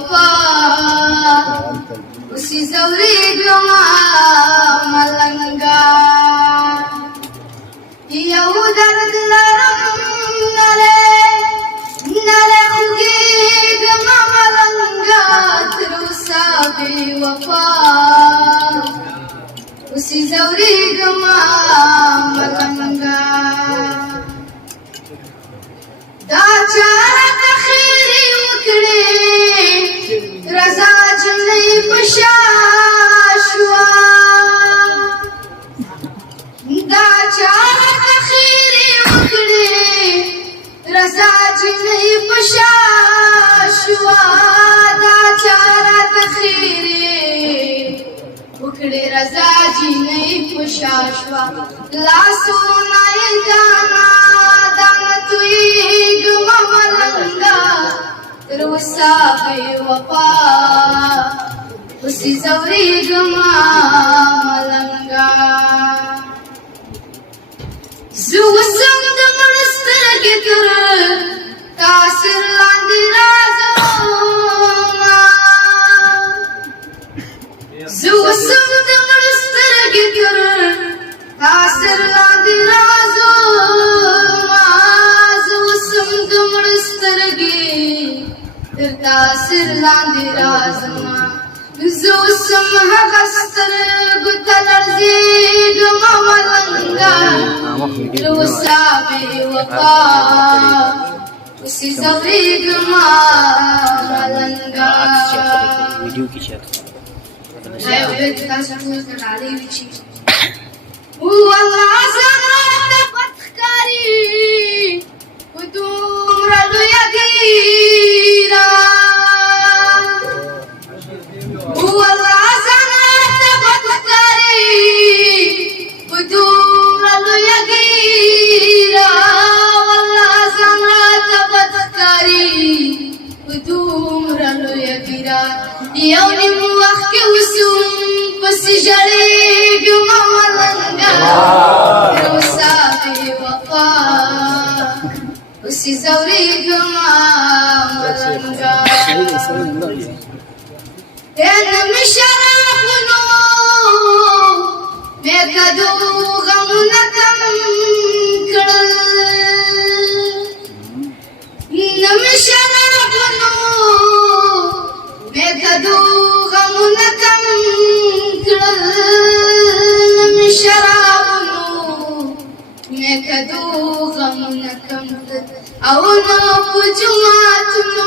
وفا وسی زوریږما ملنګا یو درد لرم نله خوږېږما ملنګا تر اوسه بې وفا وسی زوریږما ملنګا دا چاره تخیرې وکړې رضا جنۍ په شا شوه دا چاره تخیرې وکړې رضا جنۍ په شا شوه دا چاره تخیرې وکړې رضا جنۍ په شا شوه لاسونه یې دانا دانا تویږما ملنګا تر اوسه بې وفا وسی زوریږما ملنګا زه اوسم د مړه سترګې تر تاثیر لاندې راځمه زه اوسم د مړه سترګې تر تاثیر لاندې راځمه زه اوسم د مړه سترګې تر تاثیر لاندې راځمه زه اوسم هغه سترګو ته لړزېږمه ملنګا تر اوسه بې وفا وسی زوریږما ملنګا والله ځان راته بد ښکاري په دومره لویه ګیره والله ځان راته بد ښکاري په دومره لویه ګیره والله ځان راته بد ښکاري په دومره لویه ګیره یو نیم وخت کې اوسم پسې ژړېږمه ملنګا تر اوسه بې وفا وسی زوریږما ملنګا نمی شرابونو مې کدو غمونه کم کړل نمی شرابونو مې کدو غمونه کم کړل نمی شرابونو مې کدو غمونه کم کړل او نو په جوماتونو